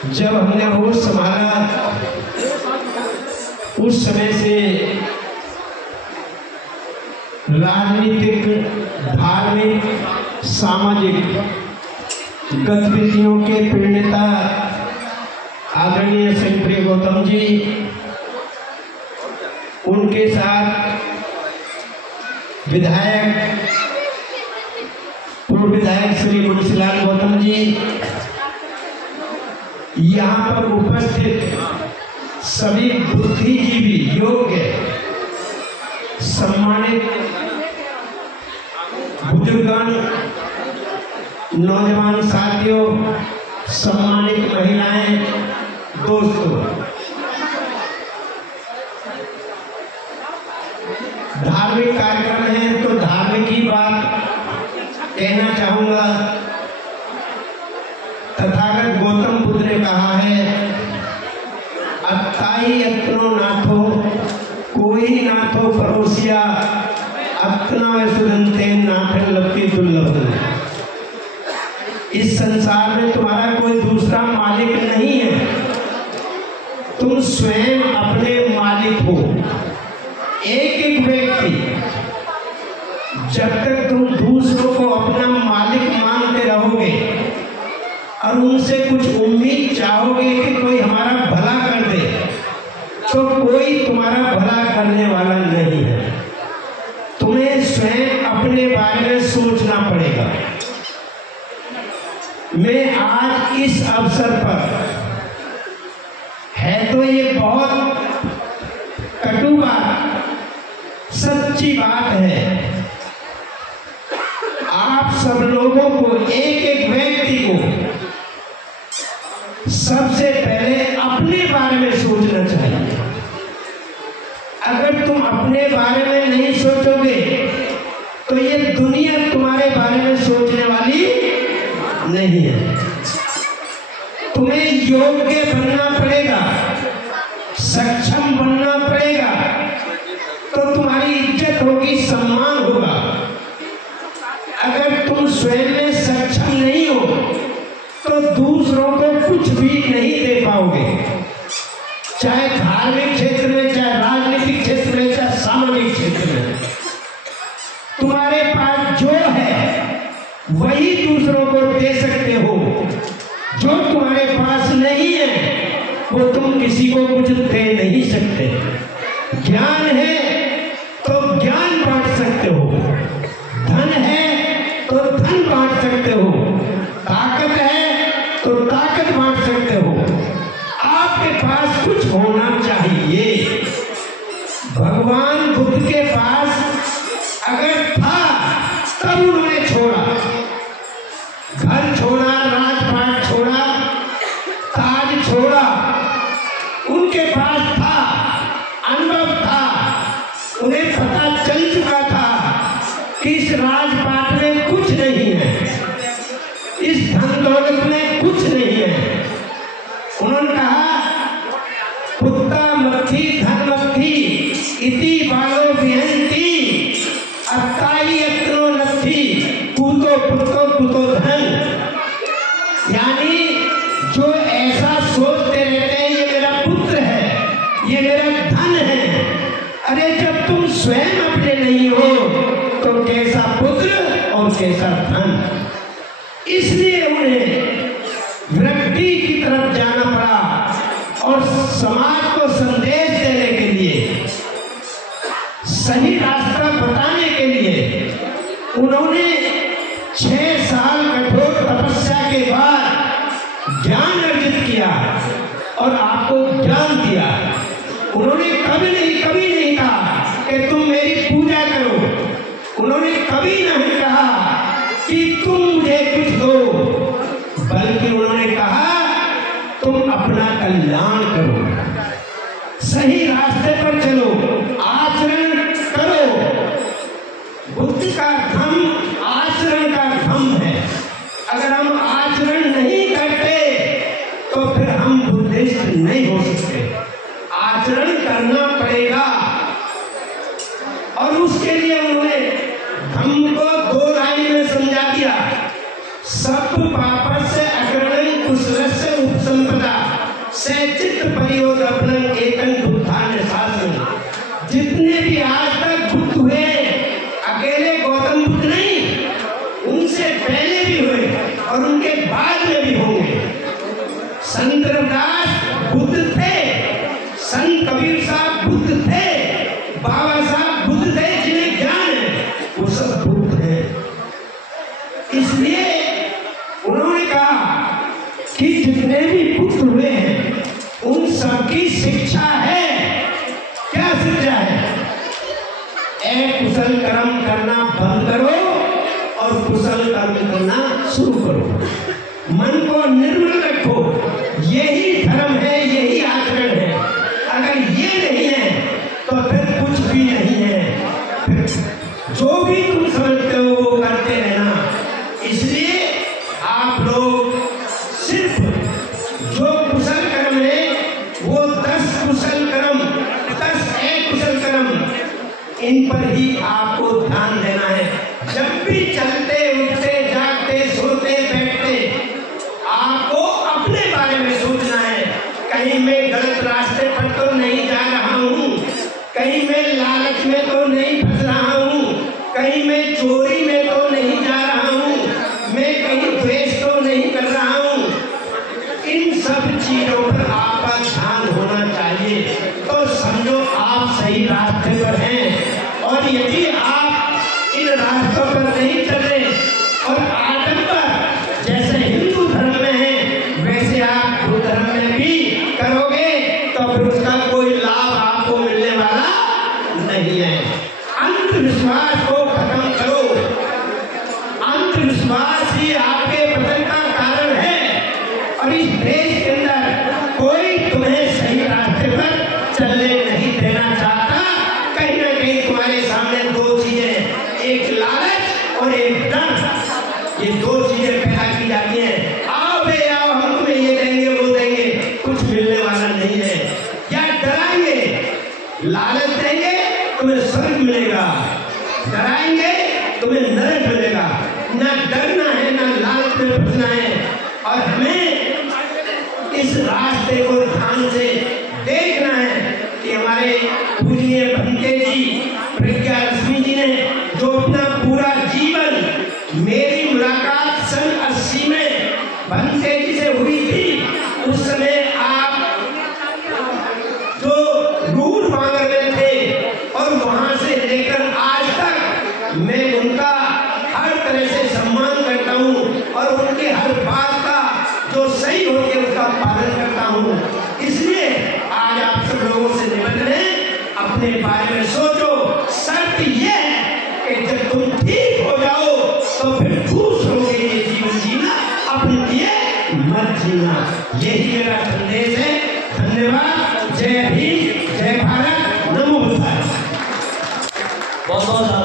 जब हमने होश संभाला उस समय से राजनीतिक, धार्मिक, सामाजिक गतिविधियों के प्रणेता आदरणीय श्री प्रिय गौतम जी, उनके साथ विधायक, पूर्व विधायक श्री मुंशीलाल गौतम जी, यहाँ पर उपस्थित सभी बुद्धिजीवी, योग्य, सम्मानित बुजुर्गन, नौजवान साथियों, सम्मानित महिलाएं, दोस्तों, धार्मिक कार्यक्रम है तो धार्मिक ही बात कहना चाहूंगा। तथागत गौतम बुद्ध ने कहा है, अत्ताई अत्नो नाथो, कोई नाथो परोसिया, अत्ना वसुदंते नाथन लपति दुर्लभ। इस संसार में तुम्हारा कोई दूसरा मालिक नहीं है, तुम स्वयं अपने मालिक हो। एक एक व्यक्ति, जब तक तुम दूसरों को अपना मालिक मानते रहोगे और उनसे कुछ उम्मीद चाहोगे कि कोई हमारा भला कर दे, तो कोई तुम्हारा भला करने वाला नहीं है। तुम्हें स्वयं अपने बारे में सोचना पड़ेगा। मैं आज इस अवसर पर, है तो ये बहुत कटु बात, सच्ची बात है, आप सब लोगों को, एक एक व्यक्ति को सबसे पहले अपने बारे में सोचना चाहिए। अगर तुम अपने बारे में नहीं सोचोगे तो ये दुनिया तुम्हारे बारे में सोचने वाली नहीं है। तुम्हें योग्य बनना पड़ेगा, सक्षम बनना पड़ेगा, तो तुम्हारी इज्जत होगी, सम्मान होगा। अगर तुम स्वयं में सक्षम नहीं हो तो दूसरों को कुछ भी नहीं दे पाओगे, चाहे धार्मिक क्षेत्र में, चाहे राजनीतिक क्षेत्र में, चाहे सामाजिक क्षेत्र में। तुम्हारे पास जो है वही दूसरों को दे सकते हो, जो तुम्हारे पास नहीं है वो तुम किसी को कुछ दे नहीं सकते। ज्ञान है तो ज्ञान बांट सकते हो, धन है तो धन बांट सकते हो, ताकत है तो ताकत बांट सकते हो। आपके पास कुछ होना चाहिए। भगवान बुद्ध के पास अगर था तब उन्होंने छोड़ा, घर छोड़ा, राजपाट छोड़ा, ताज छोड़ा। उनके पास था, अनुभव था, उन्हें पता चल चुका था कि इस राजपाट में कुछ नहीं है, इस धन दौलत में कुछ नहीं है। उन्होंने कहा, पुत्ता मत्थी धन मत्थी इति बालो विहंती, अत्ताई अत्नो नत्थी, कुतो पुत्रो कुतो धन। यानी जो ऐसा सोचते रहते हैं, ये मेरा पुत्र है, ये मेरा धन है, अरे जब तुम स्वयं अपने नहीं हो तो कैसा पुत्र और कैसा धन। इसलिए उन्हें वृद्धि की तरफ जाना पड़ा और समाज को संदेश देने के लिए, सही रास्ता बताने के लिए उन्होंने 6 साल कठोर तपस्या के बाद ज्ञान अर्जित किया और आपको ज्ञान दिया। उन्होंने कभी नहीं कहा कि तुम मेरी पूजा करो, उन्होंने कभी नहीं कहा कि तुम मुझे कुछ दो, बल्कि उन्होंने कहा तुम अपना कल्याण करो, सही रास्ते पर चलो, आचरण करो। बुद्ध का धम्म आचरण का धम्म है। अगर हम आचरण नहीं करते तो फिर हम बुद्धिस्ट नहीं हो सकते। आचरण करना पड़ेगा और उसके लिए उन्होंने धम्म को 2 लाइन में समझा दिया। सब पापस्य अकरणं कुशलस्य संपदा सचित परियोद अपनं एकं बुद्धान्य शासन। जितने भी आज तक बुद्ध हुए, अकेले गौतम बुद्ध नहीं, उनसे पहले भी हुए और उनके बाद में भी होंगे। संत रविदास बुद्ध थे, संत कबीर साहब बुद्ध थे, बाबा साहब बुद्ध थे, जिन्हें ज्ञान है वो सब बुद्ध है। इसलिए उन्होंने कहा कि जितने भी बुद्ध हुए हैं उन सबकी शिक्षा है। क्या शिक्षा है? कुशल कर्म करना बंद करो और कुशल कर्म करना शुरू करो। मन को निर्मल रखो, यही धर्म है, यही आचरण है। अगर ये नहीं है तो फिर कुछ भी नहीं है। जो भी तुम समझते हो वो करते रहना। इसलिए आप लोग सिर्फ जो कुशल कर्म है वो 10 कुशल कर्म, 10 अकुशल कर्म, इन पर ही आपको ध्यान देना है। जब भी चलते उठते जागते सोते बैठते आपको अपने बारे में सोचना है। कहीं मैं गलत रास्ते पर तो नहीं जा रहा हूँ, कहीं मैं लालच में तो नहीं फंस रहा हूँ, कहीं मैं चोरी में तो नहीं जा रहा हूँ, मैं कहीं द्वेष तो नहीं कर रहा हूँ। इन सब चीजों पर आपका ध्यान होना चाहिए। तो समझो आप सही रास्ते पर हैं। और यदि आप इन रास्तों पर नहीं चले और आडंबर जैसे हिंदू धर्म में है वैसे आप हिंदू धर्म में भी करोगे तो फिर उसका कोई लाभ आपको मिलने वाला नहीं है। अंधविश्वास को खत्म करो। अंधविश्वास ही आपके पतन का कारण है। और इस देश के अंदर कोई तुम्हें सही रास्ते पर चलने नहीं देना चाहता। कहीं ना कहीं तुम्हारे सामने दो चीजें, एक लालच और एक डर, ये दो चीजें पैदा की जाती हैं। आओ बे आओ, हम तुम्हें ये देंगे वो देंगे, कुछ मिलने वाला नहीं है। या डराएंगे, लालच देंगे तुम्हें स्वर्ग मिलेगा, डराएंगे तुम्हें नरक मिलेगा। ना डरना है ना लालच में फंसना है। और हमें इस रास्ते को ध्यान से देखना है कि हमारे पूजनीय भंते जी, प्रज्ञा लक्ष्मी जी ने जो अपना पूरा जीवन, मेरी मुलाकात सन 80 में भंते जी से हुई थी। उस समय आप जो दूर मांगर में थे और वहां से लेकर आज तक मैं उनका हर तरह से सम्मान करता हूँ और उनकी हर बात का जो सही होती है उसका पालन करता हूँ। इसलिए आज आप सब लोगों से निवेदन है, अपने बारे में सोचो। शर्त यह है कि जब तुम ठीक हो जाओ तो फिर दूसरों के लिए जीवन जीना, अपने लिए मत जीना। यही मेरा संदेश है। धन्यवाद। जय भीम, जय भारत, नमो बुद्धाय। बहुत बहुत